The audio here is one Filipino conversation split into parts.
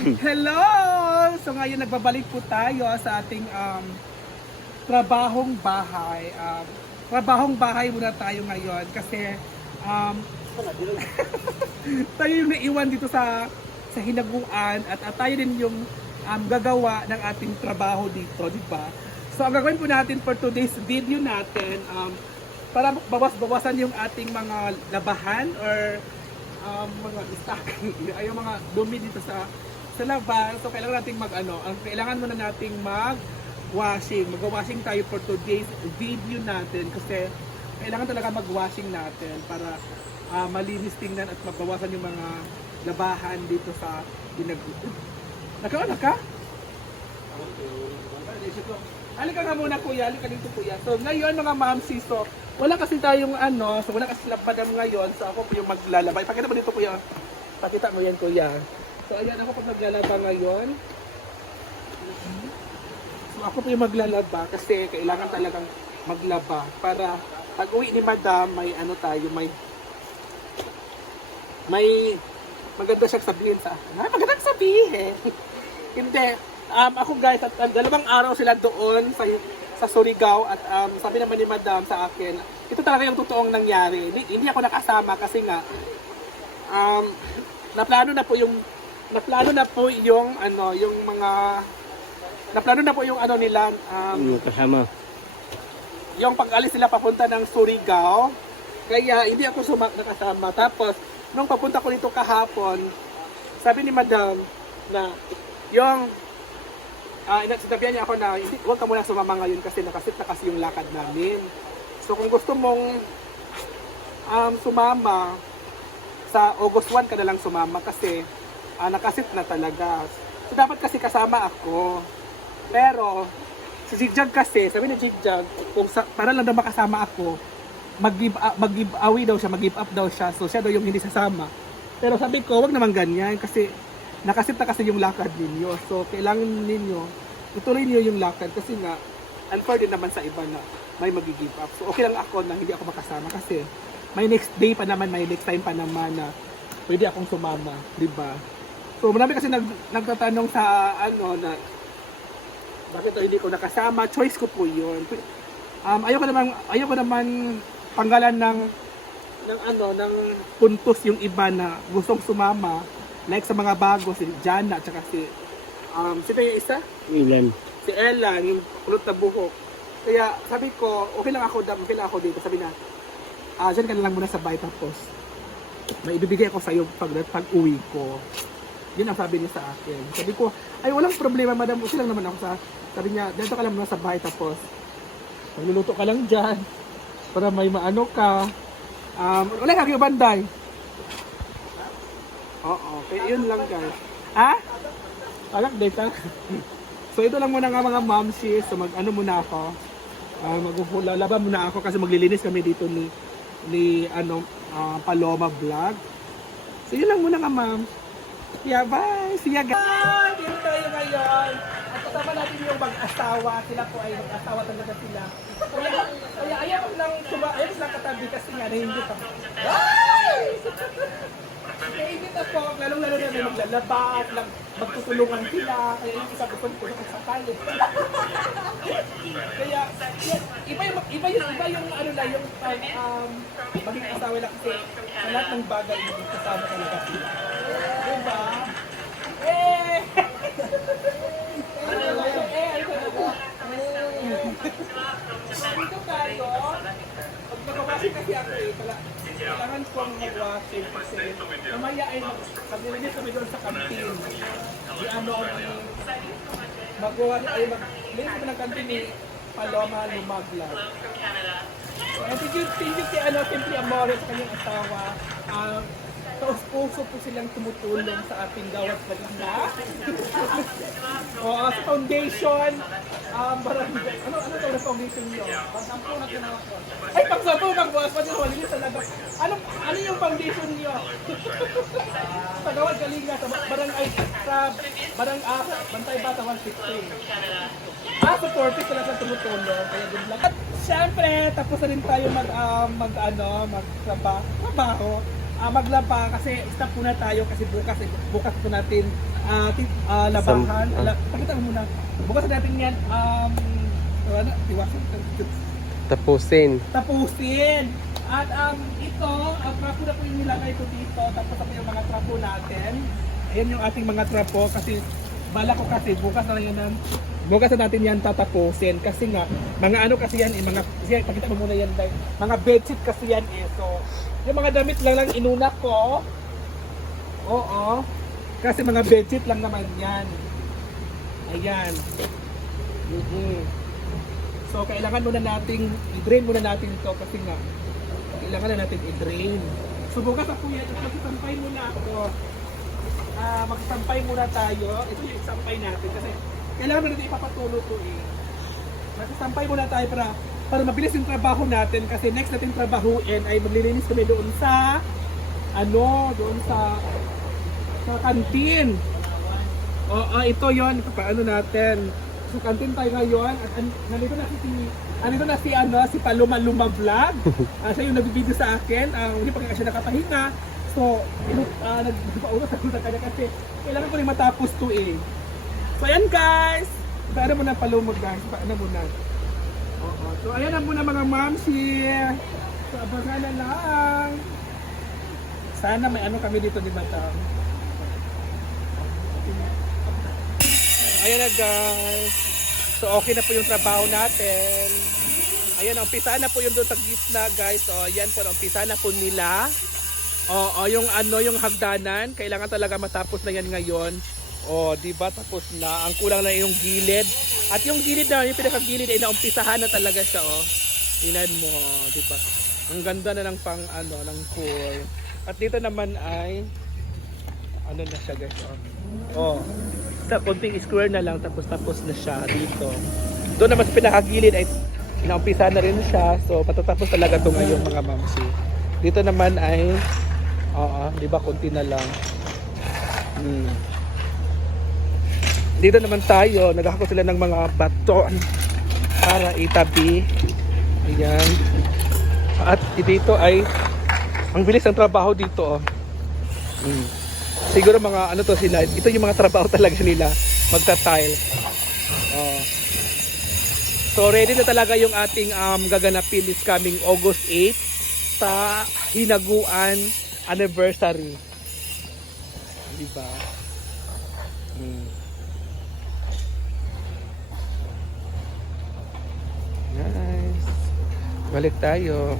Hello! So ngayon nagbabalik po tayo sa ating um, trabahong bahay. Um, trabahong bahay muna tayo ngayon kasi um, tayo yung naiwan dito sa sa hinaguan at, at tayo din yung um, gagawa ng ating trabaho dito, di ba? So ang gagawin po natin for today's video natin um, para bawas-bawasan yung ating mga labahan or um, mga stocking, ay mga dumi dito sa sa labas. So kailangan nating mag ano, ang kailangan muna nating mag washing. Mag-washing tayo for today's video natin kasi kailangan talaga mag-washing natin para ah, malinis tingnan at mabawasan yung mga labahan dito sa dinag... Nakauna ka? Halika nga muna kuya, halika dito kuya. So ngayon mga mamsi, so wala kasi tayong ano, so wala kasi silang padam ngayon, so ako po yung maglalaba. Ipakita mo dito kuya. Pakita mo yan kuya. So ayan ako pag maglalaba ngayon. So ako po yung maglalaba kasi kailangan talagang maglaba para pag uwi ni madam may ano tayo, may may maganda siyang sabihin sa akin. Ah, magandang sabihin. Hindi. Um, ako guys, at, at dalawang araw sila doon sa sa Surigao at um, sabi naman ni Madam sa akin, ito talaga yung totoong nangyari. Hindi, hindi ako nakasama kasi nga um, naplano na po yung naplano na po yung ano, yung mga naplano na po yung ano nila um, Yung kasama. yung pag-alis nila papunta ng Surigao. Kaya hindi ako suma- nakasama. Tapos, nung papunta ko dito kahapon, sabi ni Madam na yung ah uh, sinabihan niya ako na huwag ka muna sumama ngayon kasi nakasit na kasi yung lakad namin. So kung gusto mong um, sumama, sa August 1 ka na lang sumama kasi ah, nakasit na talaga. So dapat kasi kasama ako. Pero si Jigjag kasi, sabi ni Jigjag, kung sa, para lang daw makasama ako, mag-give up, mag-give away daw siya, mag-give up daw siya. So siya daw yung hindi sasama. Pero sabi ko, wag naman ganyan kasi nakasit na kasi yung lakad ninyo. So kailangan ninyo ituloy niyo yung lakad kasi nga unfair din naman sa iba na may mag-give up. So okay lang ako na hindi ako makasama kasi may next day pa naman, may next time pa naman na pwede akong sumama, di ba? So marami kasi nag, nagtatanong sa ano na bakit hindi ko nakasama, choice ko po yun. Um, ayoko naman, ayoko naman panggalan ng ng ano, ng puntos yung iba na gustong sumama. Like sa mga bago, si Jana, at saka si, um, sino yung isa? Ilan. Si Ella, yung kulot na buhok. Kaya sabi ko, okay lang ako, okay lang ako dito. Sabi na, ah, dyan ka na lang muna sa bahay tapos may ibibigay ako sa iyo pag, pag uwi ko. Yun ang sabi niya sa akin. Sabi ko, ay walang problema madam, okay lang naman ako sa, sabi niya, dito ka lang muna sa bahay tapos magluluto ka lang dyan para may maano ka. Um, wala ka kayo banday. Oo, kaya yun lang guys. Ha? Alak data. so ito lang muna nga mga momsies. So mag ano muna ako. Uh, maghuhula laban muna ako kasi maglilinis kami dito ni ni ano ah, Paloma Vlog. So yun lang muna nga ma'am. Yeah, bye! See ya guys! Dito tayo ngayon. At kasama natin yung mag-asawa. Sila po ay mag-asawa talaga sila. Kaya, kaya ayaw lang, suma, ayaw lang katabi kasi nga nahinggit ako. Ay! Nainggit ako, lalong-lalo na may maglalaba at lang magtutulungan sila. Kaya yung isa ko ko sa sakali. Kaya, iba yung, iba yung, iba yung, ano na, yung um, maging asawa lang kasi sa lahat ng bagay, kasama talaga sila. Kasi ako eh, kailangan kong mag-washing mamaya ay mag- pag nilinis kami doon sa kantin. Di ano, mag-wash ay mag linis kami ng kantin ni Paloma Lumaglag. And thank you, thank you kay ano, Simply Amore sa kanyang asawa. Um, taos-puso po silang tumutulong sa ating gawat balina. Oo, sa foundation, um, barangay, ano, ano tawag na foundation nyo? Pagsampo na ginawa ko. Ay, pagsampo, magbuwas pa din, wali sa labas. Ano, ano yung foundation nyo? sa gawat galinga, sa barangay, sa barang, ah, bantay bata 160. Ah, supportive sila sa tumutulong, kaya good luck. At syempre, tapos na rin tayo mag, ah, mag, ano, mag, trabaho. Trabaho. ah, maglaba kasi stop muna tayo kasi bukas bukas po natin ah, ti- ah, labahan. Sam- ah. La, pakita mo muna. Bukas natin yan um ano. Tapusin. tapusin. At um, ito, ang trapo na po yung nilagay ko dito. Tapos ito yung mga trapo natin. Ayan yung ating mga trapo kasi bala ko kasi bukas na yan ng- bukas na natin yan tatapusin kasi nga mga ano kasi yan eh, mga siya, pakita mo muna yan dahil mga bedsheet kasi yan eh so yung mga damit lang lang inuna ko oo kasi mga bedsheet lang naman yan ayan mm So kailangan muna nating i-drain muna natin to kasi nga kailangan na natin i-drain. So bukas ako yan, magsasampay muna ako. Ah, magsasampay muna tayo. Ito yung sampay natin kasi kailangan na natin ipapatulo to eh. Magsasampay muna tayo para para mabilis yung trabaho natin kasi next natin trabahuin ay maglilinis kami doon sa ano, doon sa sa kantin. Oo, ito yon paano natin. Sa kantin tayo ngayon at an, nandito na si, si nandito na si ano si Paloma Luma Vlog. Ah, siya yung nagbibideo sa akin. Ah, hindi pa kasi nakapahinga. So, uh, nagpaulat ako sa kanya kasi kailangan ko rin matapos to eh. So, ayan guys. Paano mo na Paloma guys? Paano mo na? Oo. So, ayan na muna mga mamsi. So, abangan na lang. Sana may ano kami dito di Batang. Ayan na guys. So okay na po yung trabaho natin. Ayan, umpisa na po yung doon sa gitna guys. O, yan po, umpisa na po nila. Oo, yung ano, yung hagdanan, kailangan talaga matapos na yan ngayon. O, di ba? Tapos na. Ang kulang na yung gilid. At yung gilid na, yung pinakagilid ay naumpisahan na talaga siya, oh. Tingnan mo, di ba? Ang ganda na ng pang, ano, ng pool. At dito naman ay, ano na siya guys, oh. Oh. Sa konting square na lang tapos tapos na siya dito. Doon naman sa pinakagilid ay naumpisa na rin siya. So patatapos talaga to ngayon mga mamsi. Dito naman ay oo, di ba konti na lang. Hmm. Dito naman tayo, naghahakot sila ng mga baton para itabi. Ayan. At dito ay ang bilis ng trabaho dito. Oh. Hmm siguro mga ano to sila, ito yung mga trabaho talaga nila, magta-tile. Oh. So ready na talaga yung ating um, gaganapin this coming August 8 sa Hinaguan anniversary. Diba? Hmm. Nice. Balik tayo.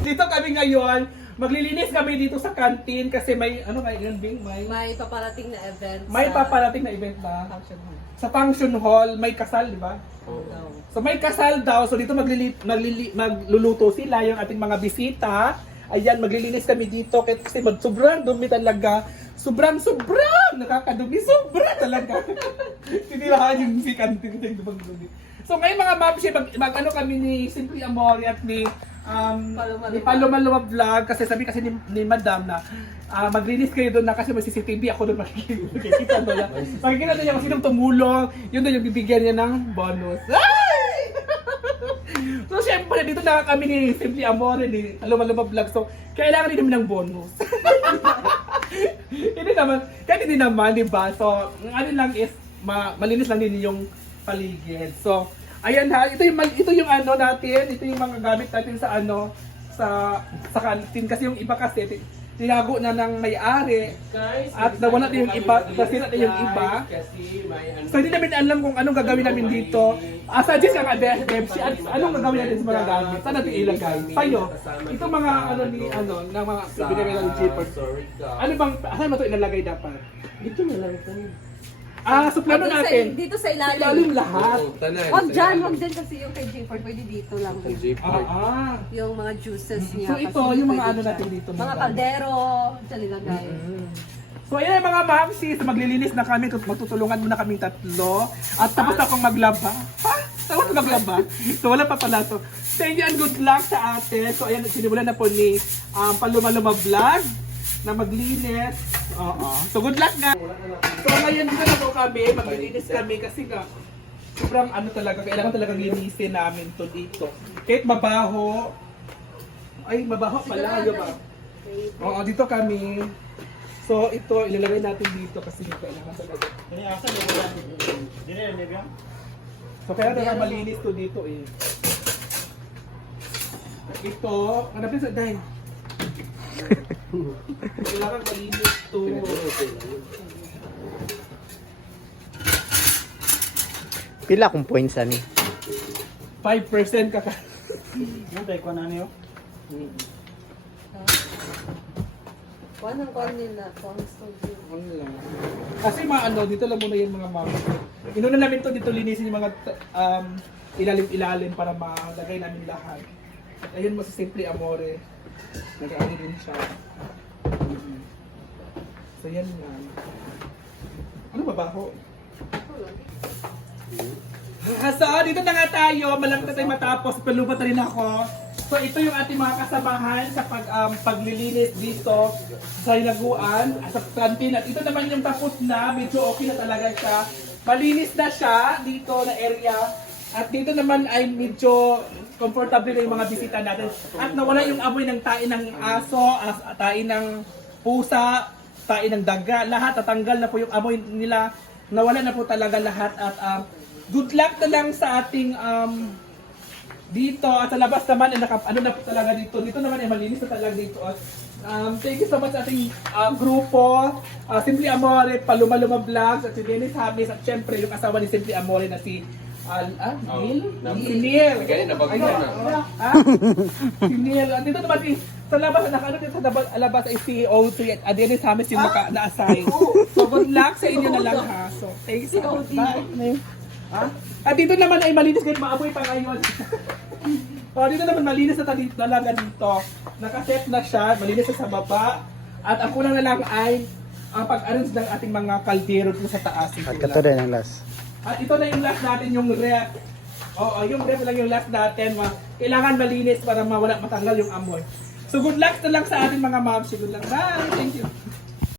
Dito kami ngayon, maglilinis kami dito sa canteen kasi may ano kay Bing, may May paparating na event may sa paparating na event ba? function hall. Sa function hall, may kasal, di ba? Daw. So may kasal daw, so dito maglili, maglili, magluluto sila yung ating mga bisita. Ayan, maglilinis kami dito kasi mag- sobrang dumi talaga. Sobrang, sobrang nakakadumi. Sobrang talaga. Tinirahan yung si Kantin yung dumi. So ngayon mga ma'am, mag, mag, ano kami ni Simply Amore at ni um, Paloma ni. Paloma Luma Vlog kasi sabi kasi ni, ni Madam na ah, maglinis kayo doon na kasi may CCTV ako doon makikita doon. na- Makikita doon yung kung sinong tumulong, yun doon yung bibigyan niya ng bonus. Ay! So syempre dito na kami ni Simply Amore ni Paloma Luma Vlog so kailangan din namin ng bonus. hindi naman, kahit hindi naman, di ba? So, ang ano lang is, ma malinis lang din yung paligid. So, ayan ha, ito yung, ito yung ano natin, ito yung mga gamit natin sa ano, sa sa kantin. Kasi yung iba kasi, tinago na ng may-ari. At nawala na yung iba, nasira na yung iba. So, hindi namin alam kung anong gagawin namin dito. Ah, suggest ka nga, an- anong gagawin natin sa mga gamit? Saan natin ilagay? Sa'yo, ito mga ano ni, ano, ng mga binigay ng jeepers. Ano bang, saan mo ito ilalagay dapat? Dito na lang ito. Ah, so plano Dito sa, natin. dito sa Sa ilalim. ilalim lahat. Wag dyan, wag dyan kasi yung kay Jayford, pwede dito lang. Ah, ah. Yung mga juices niya. So ito, yung mga pwede ano dyan. natin dito. Mga kaldero, dyan nilagay. So ayan mga mamsis, maglilinis na kami, magtutulungan muna kaming tatlo. At tapos akong maglaba. Ha? Tapos maglaba? So wala pa pala to. Thank you and good luck sa ate. So ayan, sinimulan na po ni um, Paluma-Luma Vlog na maglinis. Oo. So good luck nga. So ngayon dito na po kami, maglilinis kami kasi nga sobrang ano talaga, kailangan talaga linisin namin to dito. Kahit mabaho, Ay, mabaho pala. Ayaw ba? Oo, dito kami. So, ito, ilalagay natin dito kasi dito kailangan talaga. So, kaya talaga malinis to dito eh. Ito, hanapin sa dahil. Kailangan malinis to. Pila kung points ani? 5% ka ka. Kuha ng kuha nila. Kuha ng studio. Kasi mga ano, dito lang muna yung mga mama. Inuna namin to dito linisin yung mga um, ilalim-ilalim para malagay namin lahat. Ayun mo si Simple Amore. Nag-ano din siya. So yan nga. Ano ba baho? Ah, so, dito na nga tayo. Malapit na tayo matapos. Palubat na rin ako. So, ito yung ating mga kasamahan sa pag, um, paglilinis dito sa Hinaguan, at sa kantin. At ito naman yung tapos na. Medyo okay na talaga siya. Malinis na siya dito na area. At dito naman ay medyo comfortable na yung mga bisita natin. At nawala yung amoy ng tain ng aso, as, tain ng pusa, tain ng daga. Lahat tatanggal na po yung amoy nila. Nawala na po talaga lahat. At um, good luck na lang sa ating um, dito at sa labas naman ay naka, ano na po talaga dito. Dito naman ay malinis na talaga dito. At, um, thank you so much sa ating um, grupo. Uh, Simply Amore, Paluma-Luma Vlogs at si Dennis Habis at syempre yung asawa ni Simply Amore na si Al, ah, Neil? Si Neil. Ganyan, nabag Ayun, na. ah, si Neil. At dito naman si, sa labas, nakaano dito sa labas, labas ay si O3 at ah, Dennis Habis yung maka, na-assign. So good luck sa inyo na lang ha. So, thank you so much. Bye. Ha? At dito naman ay malinis kahit maamoy pa ngayon. o dito naman malinis na tali- talaga dito. Nakaset na siya, malinis na sa baba. At ang kulang na lang ay ang pag-arrange ng ating mga kaldero dito sa taas. Ito At kato rin ang last. At ito na yung last natin, yung ref. Oo, yung ref lang yung last natin. Kailangan malinis para mawala matanggal yung amoy. So good luck na lang sa ating mga moms. Good luck. Bye! Thank you.